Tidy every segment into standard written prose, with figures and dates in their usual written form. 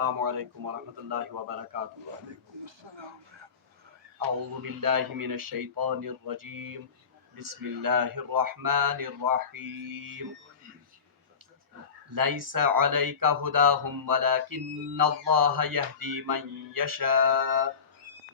अस्सलामु अलैकुम वरहमतुल्लाहि वबरकातुहू। अऊज़ु बिल्लाहि मिनश शैतानिर रजीम। बिस्मिल्लाहिर रहमानिर रहीम। लैसा अलैका हुदाहुम वलाकिन्नल्लाह यहदी मन यशा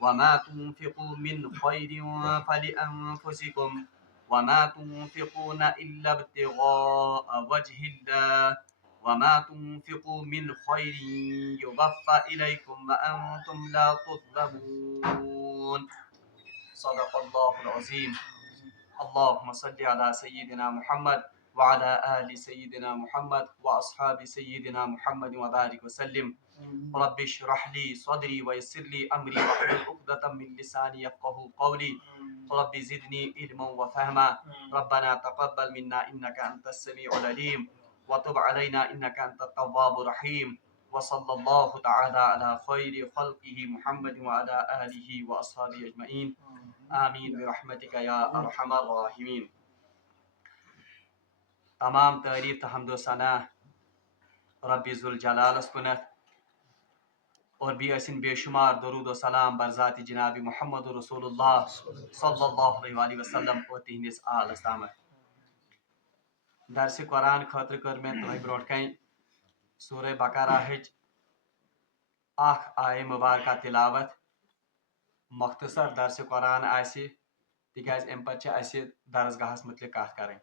वमा तुनफिकू मिन खैरिन फलिअन्फुसिकुम वमा तुनफिकूना इल्ला इब्तिगाअ वजहिल्लाह वमा तुनफिकू मिन खैरिन युवफ़्फ़ा इलैकुम वअन्तुम ला तुज़लमून। सदक़ल्लाहुल अज़ीम। अल्लाहुम्मा सल्लि अला सय्यिदिना मुहम्मद व अला आलि सय्यिदिना मुहम्मद व अस्हाबि सय्यिदिना मुहम्मद व बारिक वसल्लिम। रब्बि इश्रह ली सदरी व यस्सिर ली अमरी वहलुल उक़दतम मिन लिसानी यफ़क़हू क़ौली। रब्बि ज़िदनी इल्मन व फ़हमा। रब्बना तक़ब्बल मिन्ना इन्नका अंतस समीउल अलीम व तुब अलैना इन्नका अंतत तव्वाबुर रहीम। व सल्लल्लाहु तआला अला खैरि ख़ल्क़िही मुहम्मद व अला आलिही व अस्हाबिही अजमईन। आमीन बिरहमतिका या अरहमर राहिमीन। तमाम तारीफ हम्द सना रब्बि ज़ुल जलालस कुनत और भी असिन बेशुमार दरूद व सलाम बरज़ाति जनाबी मुहम्मद रसूलुल्लाह सल्लल्लाहु अलैहि वसल्लम और तिहंदिस आल तामत। दर्स कुरान खतर कर में तुह ब्रोट कन सूरह बकरा हिच अख आय मुबारक तिलावत। मुख्तसर दर्स कुरान आसि तिकाज अम पत दरसगाहस मुतलिक कथ करें।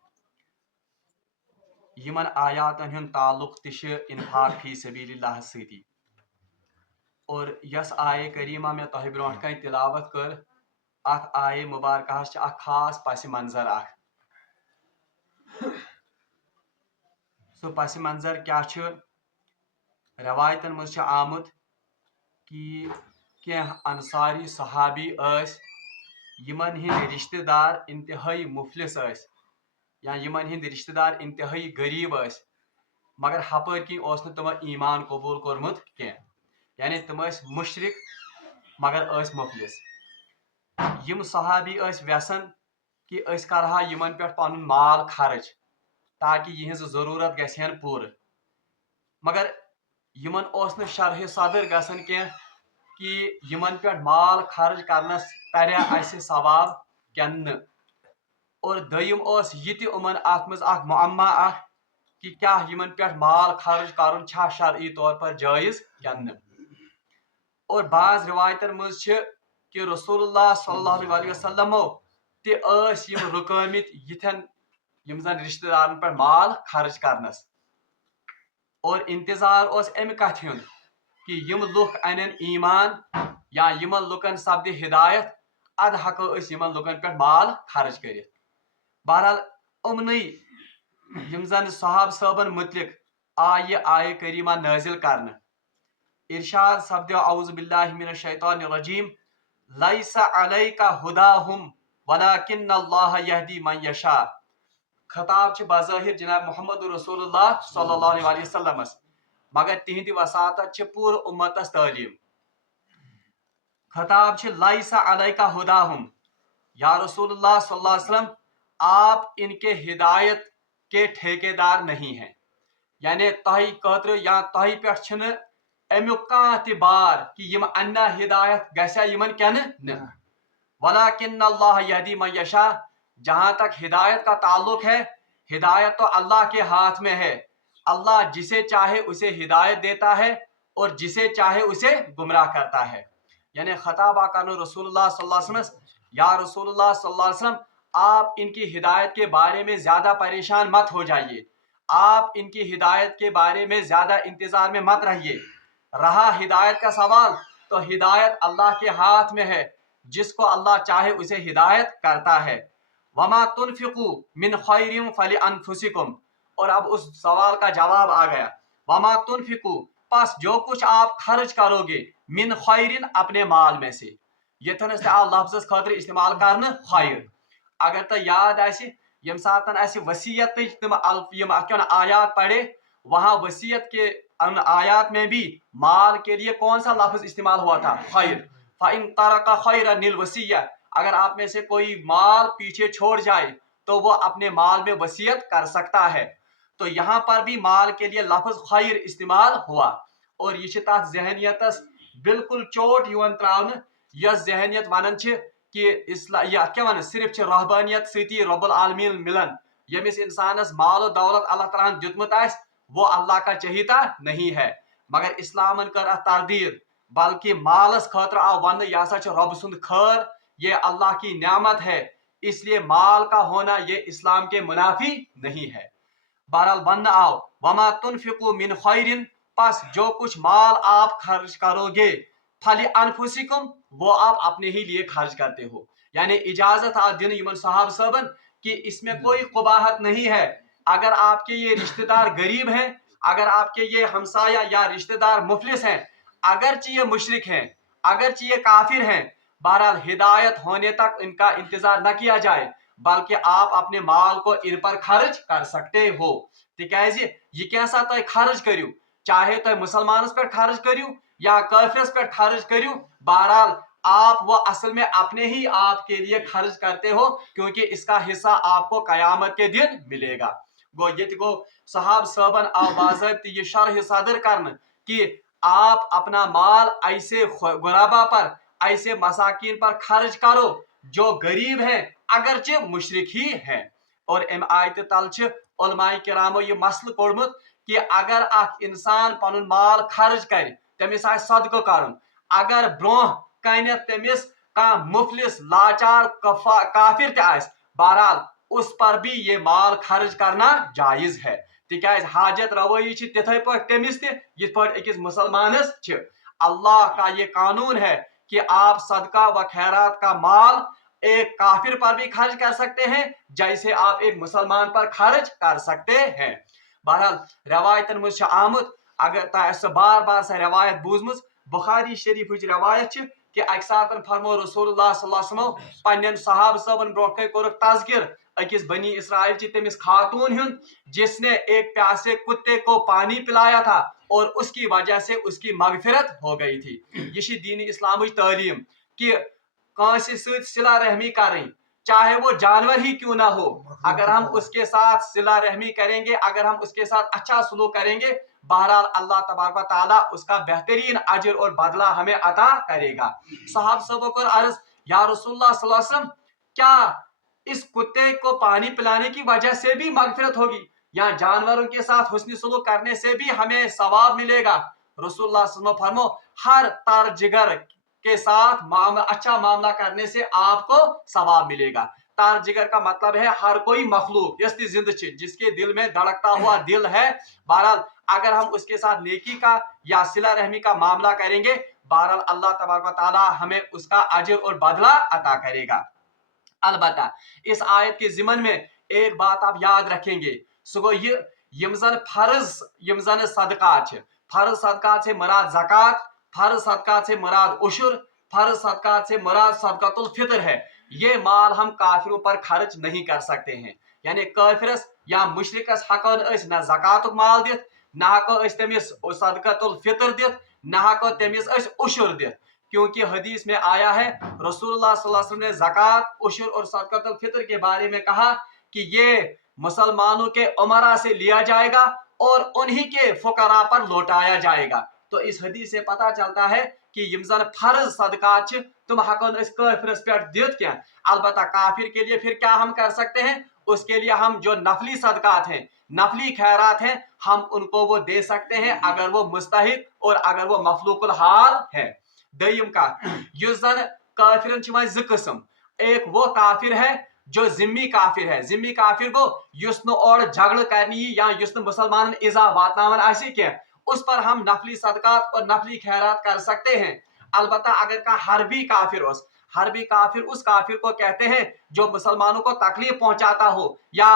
यमन आयातन हुंद ताल्लुक तिश इन्फाक फी सबीलिल्लाह सती और यस आय करीमा में तुह ब्रोट कन तिलावत कर अख आय मुबारक खास पस मंजर सो पस मंजर क्या रवायतन मज आमुत कि कह अंसारी सहाबी यमन हिंद रिश्तेदार इंतहाई मुफलिस या यमन हिंद रिश्तेदार इंतहाई गरीब मगर हपर कि तम ईमान कबूल कोरमुत कह यानी तम मुशरिक मगर मुफलिस। यम सहाबी व्यसन कि करहा यमन पे पन माल खर्च ताकि यहज जरूरत गहन पूर मगर यमन शरह सदर गसन कह कि यमन पे माल खर्च करनस तरह अस सवाब कन और दयम यमन अत मज मुअम्मा कि क्या यमन पे माल खर्च कर शरई तौर पर जायज कन। और बाज रिवायतन मज कि रसूलुल्लाह सल्लल्लाहु अलैहि वसल्लम ते रुकमित यिथन यम जन रिश्तेदारन पे माल खर्च करनस और इंतजार अमि कथ कि यम लुक अनन ईमान या यमन लुकन सपद हिदायत अद हको यमन लुकन पे माल खर्च कर। बहरहाल अमन यम जन सहाब सबन मुतलिक आय करीमा नाजिल करन। इरशाद सपद्यो औज़ु बिल्लाहि मिनश शैतानिर रजीम लैसा अलैका हुदाहुम वलाकिन्नल्लाह यहदी मन यशा। खिताब बज़ाहिर जनाब मोहम्मद रसूलुल्लाह सल्लल्लाहु अलैहि वसल्लम मगर तिहंद वसातत पूरे उम्मतस तालीम। खिताब लैसा अलैका हुदाहुम या रसूलुल्लाह सल्लल्लाहु अलैहि वसल्लम आप इनके हिदायत के ठेकेदार नहीं हैं यानी तह खतर या तह पे अमुक कह बार कि यम अन्ना हिदायत गसा यमन कन वलाकिन्नल्लाह यहदी मन यशा। जहां तक हिदायत का ताल्लुक है हिदायत तो अल्लाह के हाथ में है। अल्लाह जिसे चाहे उसे हिदायत देता है और जिसे चाहे उसे गुमराह करता है। यानी खताब आकानो रसूलुल्लाह सल्लल्लाहु अलैहि वसल्लम या रसूलुल्लाह सल्लल्लाहु अलैहि वसल्लम आप इनकी हिदायत के बारे में ज्यादा परेशान मत हो जाइए। आप इनकी हिदायत के बारे में ज्यादा इंतजार में मत रहिए। रहा हिदायत का सवाल तो हिदायत अल्लाह के हाथ में है। जिसको अल्लाह चाहे उसे हिदायत करता है। वमा तुनफिकू मिन खैरिन फलिअन्फुसिकुम और अब उस सवाल का जवाब आ गया। वमा तुनफिकू बस जो कुछ आप खर्च करोगे मिन खैरिन अपने माल में से यथन लफ्ज़ खतर इस्तेमाल करन खैर। अगर तो याद यम सातन वसीयत तम आयात पढ़े वहां वसीयत के आयात में भी माल के लिए कौन सा लफ्ज इस्तेमाल हुआ था खैर। फ़इन तरका खैरनिल वसीया अगर आप में से कोई माल पीछे छोड़ जाए तो वो अपने माल में वसीयत कर सकता है। तो यहाँ पर भी माल के लिए लफ्ज खैर इस्तेमाल हुआ और ये तथ जहनियतस बिल्कुल चोट युवन त्रावन यस जहनियत वनान कि इस्लाम क्या वन सिर्फ रहबानियत सती रब्बुल आलमीन मिलन यमिस इंसानस माल दौलत अल्लाह ताला दितमुत आस वो अल्लाह का चहीता नहीं है, मगर इस्लामन कर अथ तरदीद बल्कि मालस खतर आव वन यह रब सुंद खैर, ये अल्लाह की नियामत है, इसलिए माल का होना ये इस्लाम के मुनाफी नहीं है। बहरहाल वन आओ वमा तुनफिकु मिन खैरिन, बस जो कुछ माल आप खर्च करोगे फली अनफुसिकुम वो आप अपने ही लिए खर्च करते हो, यानी इजाजत आ दिन यमन साहब सबन कि इसमें कोई कुबाहत नहीं है। अगर आपके ये रिश्तेदार गरीब हैं, अगर आपके ये हमसाया या रिश्तेदार मुफलिस हैं, अगरचे ये मुशरिक हैं, अगरचे ये काफिर हैं, बहरहाल हिदायत होने तक इनका इंतजार न किया जाए, बल्कि आप अपने माल को इन पर खर्च कर सकते हो। तिकाज यह कैसा तुम खर्च करू, चाहे तुम मुसलमानस पे खर्च करू या काफिरस पे खर्च करू, बहरहाल आप वो असल में अपने ही आप के लिए खर्च करते हो, क्योंकि इसका हिस्सा आपको कयामत के दिन मिलेगा। गो ये गो सहाब सबन आवाज़ ये शरह सदर करन कि आप अपना माल ऐसे गुराबा पर, ऐसे मसाकिन पर खर्च करो जो गरीब हैं, अगरचे मुशरिक ही हैं। और अम आयत तल उलमाए किरामो ये मसल कोड़मुत कि अगर अख इंसान पनुन माल खर्च कर, तमिस आए सदका करन, अगर ब्रोह कन तमिस का मुफलिस लाचार काफिर ते आस, बहरहाल उस पर भी ये माल खर्च करना जायज है, तिकाज हाजत रवई तिथे पे तमिस तिथ पे अकिस मुसलमानस अल्लाह का ये कानून है कि आप सदका व खैरात का माल एक काफिर पर भी खर्च कर सकते हैं, जैसे आप एक मुसलमान पर खर्च कर सकते हैं। बहरहाल रवायतन मुझ आमुत, अगर तह बार बार सा रवायत बूजम, बुखारी शरीफ रवायत कि अक सातन फरमो रसूलुल्लाह सल्लल्लाहु अलैहि वसल्लम पन्नन सहाब सबन ब्रोह कोरुक तज़किर अकिस बनी इसराइल ची तमिस खातून हुन जिसने एक प्यासे कुत्ते को पानी पिलाया था और उसकी वजह से उसकी मगफिरत हो गई थी। ये दीन इस्लाम तालीम कि कांसे सत सिला रहमी करें, चाहे वो जानवर ही क्यों ना हो, अगर हम उसके साथ सिला रहमी करेंगे, अगर हम उसके साथ अच्छा सलूक करेंगे, बहरहाल अल्लाह तबारक व तआला उसका बेहतरीन अजर और बदला हमें अता करेगा। साहब सबों को अर्ज, या रसूलुल्लाह सल्लल्लाहु अलैहि वसल्लम क्या इस कुत्ते को पानी पिलाने की वजह से भी मगफिरत होगी, या जानवरों के साथ हुस्न सलूक करने से भी हमें सवाब मिलेगा? रसूलुल्लाह सल्लल्लाहु अलैहि वसल्लम फरमो, हर तार जिगर के साथ अच्छा मामला करने से आपको सवाब मिलेगा। तार जिगर का मतलब है हर कोई मखलूक जिंद जिसके दिल में धड़कता हुआ दिल है, बहरहाल अगर हम उसके साथ नेकी का या सिला रहमी का मामला करेंगे, बहरहाल अल्लाह तबारक व तआला हमें उसका अजर और बदला अता करेगा। अलबत्ता इस आयत के जिमन में एक बात आप याद रखेंगे, सो ये यमजन फर्ज यमजन सदकात, फर्ज सदकात से मुराद ज़कात, फर्ज सदकात से मुराद उशुर, फर्ज सदकात से मुराद सदकातुल फितर है। ये माल हम काफिरों पर खर्च नहीं कर सकते हैं, यानी काफिरस या मुशरिकस हकन अस न ज़कातुक माल दित, न हको अस तमिस सदकातुल फितर दित, न हको तमिस अस उशुर दित, क्योंकि हदीस में आया है रसूलुल्लाह सल्लल्लाहु अलैहि वसल्लम ने ज़कात, उशुर और सदकातुल फितर के बारे में कहा कि ये मुसलमानों के उमरा से लिया जाएगा और उन्हीं के फुकरा पर लौटाया जाएगा। तो इस हदीस से पता चलता है कि यमजन फर्ज सदकात तुम हकन इस काफिरस पे दित क्या, अलबत्ता काफिर के लिए फिर क्या हम कर सकते हैं, उसके लिए हम जो नफली सदकात हैं, नफली खैरात हैं, हम उनको वो दे सकते हैं अगर वो मुस्तहिक और अगर वो मफलूकुल हाल है। दयम का युस जन काफिरन ज किस्म, एक वो काफिर है जो जिम्मी काफिर है, जिम्मी काफिर को युस न और झगड़ करनी या युस न मुसलमान इजा वातनावन आसी के, उस पर हम नफली सदकात और नफली खैरात कर सकते हैं। अलबत्ता अगर का हरबी काफिर हरबी काफिर उस काफिर को कहते हैं जो मुसलमानों को तकलीफ पहुंचाता हो या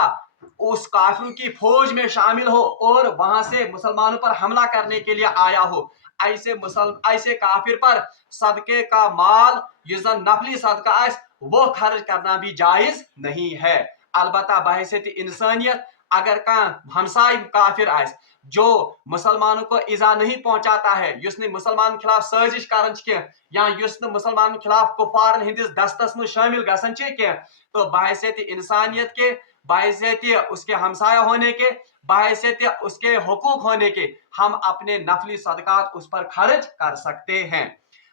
उस काफिर की फौज में शामिल हो और वहां से मुसलमानों पर हमला करने के लिए आया हो, ऐसे काफिर पर सदके का माल जिसन नफली सदका आस वो खर्च करना भी जायज नहीं है। अलबत्ता बहैसियत इंसानियत अगर का हमसाई काफिर आस जो मुसलमानों को इजा नहीं पहुंचाता है, जिसने मुसलमान खिलाफ साजिश करन या युसने मुसलमान खिलाफ कुफार हिंदिस दस्तस में शामिल गसन के, तो बहैसियत इंसानियत के, बहैसियत उसके हमसाया होने के, बहैसियत उसके हुकूक होने के हम अपने नफली सदकात उस पर खर्च कर सकते हैं।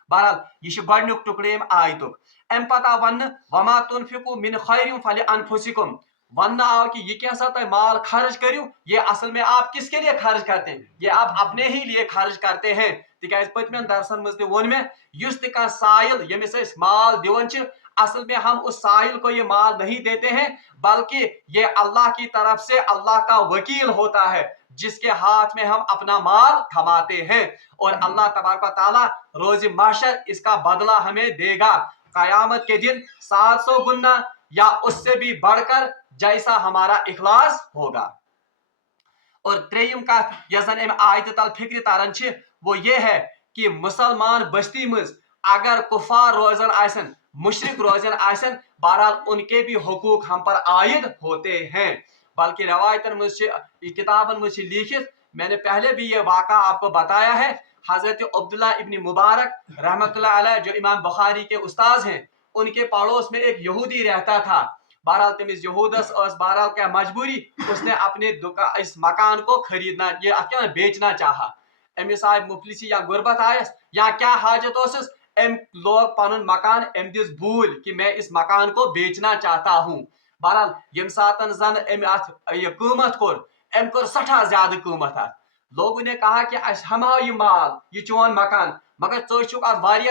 बहरहाल यह गडनुक टुकड़े आयतुक अम पता वन वमा तुनफिकु मिन खैरिन फलिअनफुसिकुम वन आओ कि ये कैसा तो माल खर्च करियो, ये असल में आप किसके लिए खर्च करते हैं? ये आप अपने ही लिए खर्च करते हैं। तिकाज पतमें दरसन मज वोन में युस त कह साइल यमिस अस माल दिवन छ, असल में हम उस साहिल को ये माल नहीं देते हैं, बल्कि ये अल्लाह की तरफ से अल्लाह का वकील होता है जिसके हाथ में हम अपना माल थमाते हैं। और अल्लाह तबारक व तआला रोज महशर इसका बदला हमें देगा कयामत के दिन 700 गुना या उससे भी बढ़कर, जैसा हमारा इखलास होगा। और त्रेयम कथ यन आयत तल फिक्र तारन वो ये है कि मुसलमान बस्ती मज अगर कुफार रोजन आसन, मुशरिक रोजन आसन, बहरहाल उनके भी हुकूक हम पर आयद होते हैं। बल्कि रवायतन किताबन में लिखित, मैंने पहले भी ये वाक़ा आपको बताया है। हजरत अब्दुल्ला इब्न मुबारक रहमतुल्लाह अलैह जो इमाम बुखारी के उस्ताद हैं, उनके पड़ोस में एक यहूदी रहता था। बहरहाल तमिस यहूदस बहरहाल क्या मजबूरी, उसने अपने इस मकान को खरीदना, ये क्या बेचना चाहा। अमिस आय मुफलिसी या गुर्बत आयस या क्या हाजत ओसस, एम लोग पनुन मकान एम दिस भूल कि मैं इस मकान को बेचना चाहता हूँ। बहरहाल यम सातन जन एम कीमत कोर, एम कोर सठा ज्यादा कीमत। लोगों ने कहा कि हम हाओ ये माल, ये चोन मकान, मगर चुक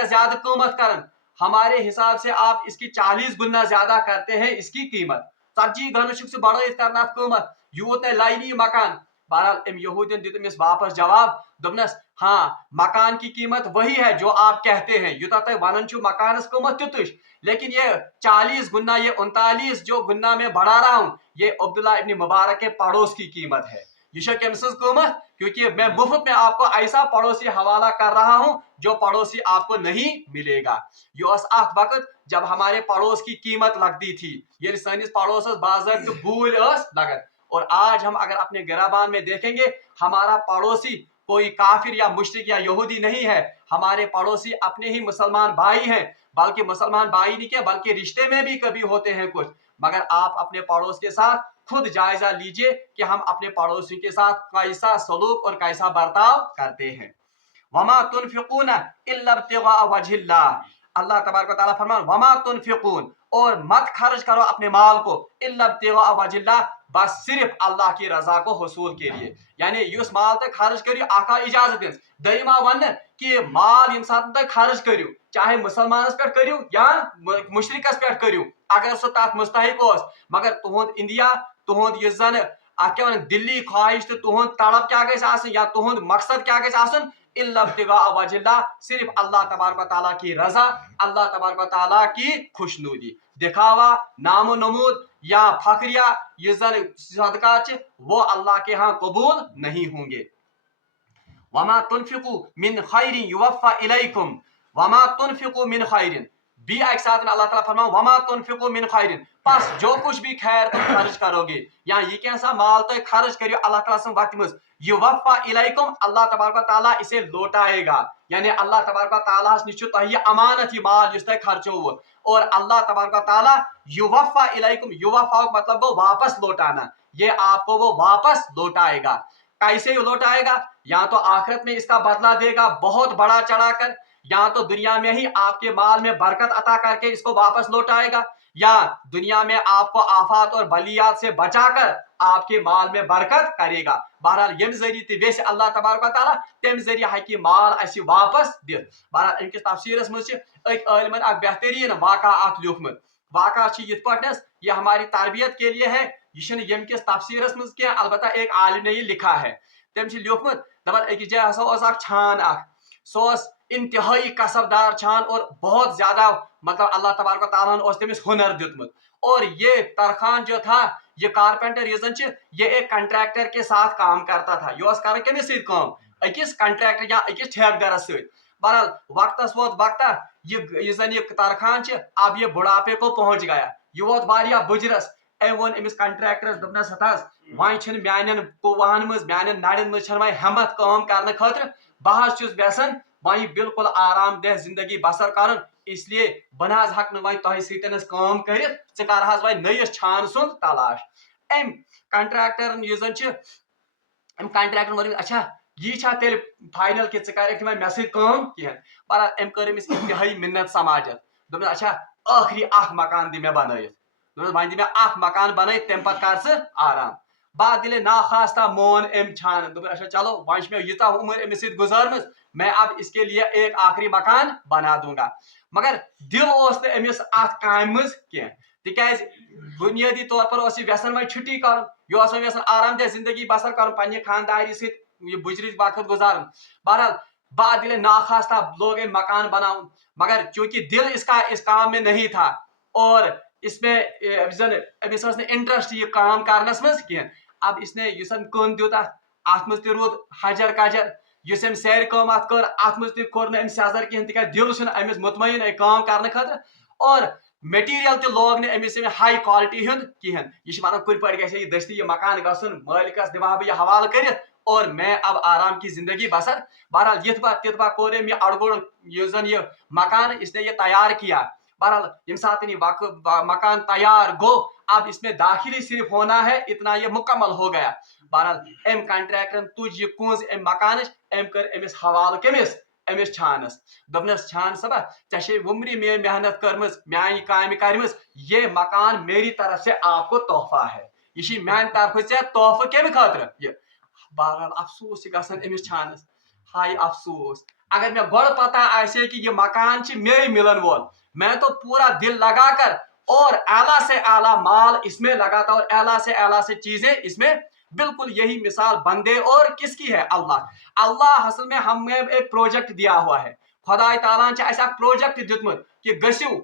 ज्यादा कीमत करन, हमारे हिसाब से आप इसकी 40 गुना ज्यादा करते हैं इसकी कीमत। 40 गन से बढ़ करना कीमत, यूत लाइनी मकान। बहरहाल अम यहूदियन दित अमिस वापस जवाब, दोपनस हाँ मकान की कीमत वही है जो आप कहते हैं, यूता तुम वन मकान कीमत तुत, लेकिन ये 40 गुना, ये 39 जो गुना में बढ़ा रहा हूं, ये अब्दुल्ला इब्न मुबारक के पड़ोस की कीमत है। ये कम कीमत, क्योंकि मैं मुफ्त में आपको ऐसा पड़ोसी हवाला कर रहा हूं जो पड़ोसी आपको नहीं मिलेगा। ये वक्त जब हमारे पड़ोस की कीमत लगती थी, ये सनिस पड़ोस बाज़ाब्त भूल लगन। और आज हम अगर अपने गिराबान में देखेंगे, हमारा पड़ोसी कोई काफिर या मुशरिक या यहूदी नहीं है, हमारे पड़ोसी अपने ही मुसलमान भाई हैं। बल्कि मुसलमान भाई नहीं क्या, बल्कि रिश्ते में भी कभी होते हैं कुछ। मगर आप अपने पड़ोस के साथ खुद जायजा लीजिए कि हम अपने पड़ोसी के साथ कैसा सलूक और कैसा बर्ताव करते हैं। वमा तुनफिकून इल्ला इब्तिगा वजहिल्लाह, अल्लाह तबारक व तआला फरमान वमा तुनफिकून, और मत खर्च करो अपने माल को इल्ला इब्तिगा वजहिल्लाह, बस सिर्फ अल्लाह की रजा को हसूल के लिए। यानी युस माल तक खर्च करियो आका इजाजत दिन दईमा वन कि माल यम साथ तक खर्च करियो, चाहे मुसलमानस पे करियो या मुशरिकस पे करियो, अगर सो तथ मुस्तहिक ओस। मगर तुहद इंडिया, तुहद ये जन क्या दिल्ली ख्वाहिश तो तुहद तड़प क्या गई आसन या तुहद मकसद क्या गई आसन, इल्ला इब्तिगा वजहिल्लाह, सिर्फ अल्लाह तबारक व तआला की रजा, अल्लाह तबारक व तआला की खुशनुदी। दिखावा, नामो नमूद या फखरिया ये जन सदका वो अल्लाह के यहाँ कबूल नहीं होंगे। वमा तुनफिकु मिन खैरिन युवफ़ा इलैकुम, वमा तुनफिकु मिन खैरिन, भी एक साथ अल्लाह ताला फरमाओ वमा तुनफिकु मिन खैरिन, बस जो कुछ भी खैर तुम खर्च करोगे या ये कैसा माल तो खर्च करियो अल्लाह ताला से वक्त में युवफ़ा इलैकुम, अल्लाह तबारक व तआला इसे लौटाएगा। यानी अल्लाह तबारक व तआला निश्चित तह अमानत ही माल जिस तक खर्चो वो, और अल्लाह तबारक व तआला युवफ़ा इलैकुम, युवफ़ा मतलब वो वापस लौटाना, ये आपको वो वापस लौटाएगा। कैसे लौटाएगा? या तो आखिरत में इसका बदला देगा बहुत बड़ा चढ़ाकर, या तो दुनिया में ही आपके माल में बरकत अता करके इसको वापस लौटाएगा, या दुनिया में आपको आफात और बलियात से बचाकर आपके माल में बरकत करेगा। बहरहाल यम जरिए वेस अल्लाह तबारक व तआला तम जरिए हकी माल अस वापस दित। बहरहाल अमकिस तफसीरस मज एक आलिमन अक बेहतरीन वाक़ा अख लिखमत। वाक़ा यथ पटनस, ये हमारी तरबियत के लिए है, यह यमकिस तफसीरस मज क्या, अलबत्ता एक आलिम ने ये लिखा है। तम लिखमत दपान अकिस जाय हसा छान अख, सो इंतहाई कसबदार छान और बहुत ज्यादा मतलब अल्लाह तबारक व तआला तमिस हुनर दितमुत। और ये तरखान जो था, ये कारपेंटर ये जन ये एक कंट्रैक्टर के साथ काम करता था। यह कर कमिस काम, अकिस कंट्रैक्टर या अकिस ठेकेदारस सत। बहरहाल वक्तस वोत वक्ता ये जन ये तरखान अब ये बुढ़ापे को पहुंच गया, ये वोत वारिया बुजरस। अम वो अमिस कंट्रैक्टरस दोपनस हथास वन म्यान कुवाहन मज म्यान नड़न मज हिम्मत काम करने खतर, बह यसान वही बिल्कुल आरामदेह जिंदगी बसर कर, इसलिए बन हक वन तह सतनस काम कर, कर वन नयस छान सुन तलाश। अम कंट्रैक्टर ये जन ام کنٹریکٹر وون اچھا یہ چھا تیل فائنل کہ ژٕ کرکھ نہٕ مےٚ سۭتۍ کٲم کینٛہہ بہرحال أمۍ کٔر أمِس انتہٲیی مِنت سماجت دوٚپنس اچھا ٲخری اکھ مکان دِ مےٚ بنٲیِتھ دوٚپنس وۄنۍ دِ مےٚ اکھ مکان بنٲیِتھ تمہِ پتہٕ کر ژٕ آرام بعد دِلے ناخواستہ مون أمۍ چھانہٕ دوٚپُن اچھا چلو وۄنۍ چھِ مےٚ ییٖژاہ عمر أمِس سۭتۍ گُزٲرمٕژ میں اب اس کے لیے ایک آخری مکان بنا دوں گا مگر دل اوس نہٕ أمِس اتھ کامہِ منٛز کینٛہہ تِکیازِ بنیٲدی طور پر اوس یہِ یژھان وۄنۍ چھُٹی کرُن یہِ اوس وۄنۍ یژھان آرام دہ زندگی بسر کرُن پننہِ خانداری سۭتۍ یہ بجرٕچ وقت گزارن بہرحال بعد دل ناخواستہ لوگ یہ مکان بناؤن مگر چونکہ دل اس کام میں نہیں تھا اور اس میں امس انٹرسٹ یہ کام کرنس مز کی اب اس نے کن دیت ات مز رود حجر کجر اس ام سیر کام ات کر ات مز تور نا سیزر کہین تک دل امس مطمئن کام کرنے خاطر اور میٹیریل تہ لوگ نہ امس ہائی کوالٹی ہند کہین یہ ونان کن پہ گھس یہ دستی یہ مکان گھن مالکس دمہ بہ یہ حوالہ کرت اور میں اب آرام کی زندگی بسر بہرحال یت بات تت بات کور یہ اڑگوڑ یہ مکان اس نے یہ تیار کیا بہرحال یم سات یہ مکان تیار گو اب اس میں داخلی صرف ہونا ہے اتنا یہ مکمل ہو گیا بہرحال ام کنٹریکٹرن تج یہ کنز ام مکانچ ام کر امس حوالہ کمس امس چھانس دپنس چھان صبا ے ومری میں محنت کرمز میان کام کرم یہ مکان میری طرف سے آپ کو تحفہ ہے یہ میان طرف سے تحفہ کم خاطر یہ بہرحال افسوس گھان امس چھانس ہائے افسوس اگر میں گوڑ پتہ آسے کہ یہ مکان میرے ملن وول میں تو پورا دل لگا کر اور اعلیٰ سے اعلیٰ مال اس میں لگاتا اور اعلیٰ سے چیزیں اس میں بالکل یہی مثال بندے اور کس کی ہے اللہ اصل میں ہمیں ایک پروجیکٹ دیا ہوا ہے خدا تعالیٰ پروجیکٹ دتمت کہ گسو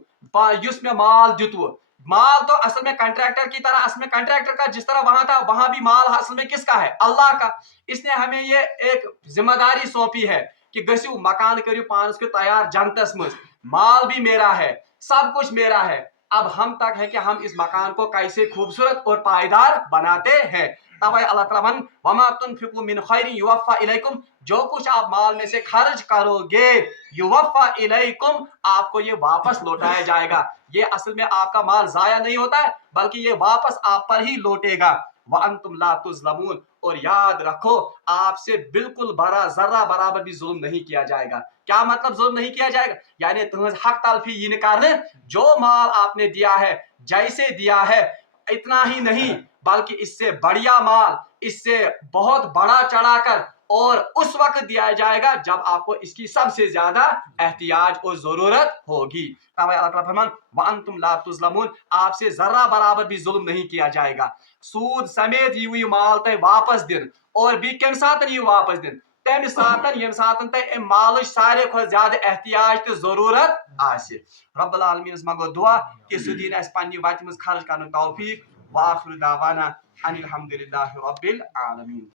اس میں مال دتو مال تو اصل میں کنٹریکٹر کی طرح اصل میں کنٹریکٹر کا جس طرح وہاں تھا وہاں بھی مال اصل میں کس کا ہے اللہ کا اس نے ہمیں یہ ایک ذمہ داری سونپی ہے کہ گسو مکان کرو پانس کو تیار جنتس مز مال بھی میرا ہے سب کچھ میرا ہے اب ہم تک ہے کہ ہم اس مکان کو کیسے خوبصورت اور پائیدار بناتے ہیں تبھی اللہ تعالیٰ وما تنفقوا من خیر یوفا الیکم جو کچھ آپ مال میں سے خرچ کرو گے یوفا الیکم آپ کو یہ واپس لوٹایا جائے گا یہ اصل میں آپ کا مال ضائع نہیں ہوتا ہے بلکہ یہ واپس آپ پر ہی لوٹے گا وانتم لا تظلمون اور یاد رکھو آپ سے بالکل برا ذرہ برابر بھی ظلم نہیں کیا جائے گا کیا مطلب ظلم نہیں کیا جائے گا یعنی تہذ حق تلفی یہ نکالنے جو مال آپ نے دیا ہے جیسے دیا ہے اتنا ہی نہیں بلکہ اس سے بڑھیا مال اس سے بہت بڑا چڑھا کر اور اس وقت دیا جائے گا جب آپ کو اس کی سب سے زیادہ احتیاج اور ضرورت ہوگی اللہ تعالیٰ فرمان وانتم لا تظلمون آپ سے ذرہ برابر بھی ظلم نہیں کیا جائے گا سود سمیت یہ مال تہ واپس دن اور بھی کم ساتن یہ واپس دن تمہ ساتن یم ساتن تہ مالچ سارے کھت زیادہ احتیاج تو ضرورت آسہ رب العالمین منگو دعا کہ سہ دین اس پنہ وتہ مز خرچ کرن توفیق واخر دعوانا ان الحمد للہ رب العالمین.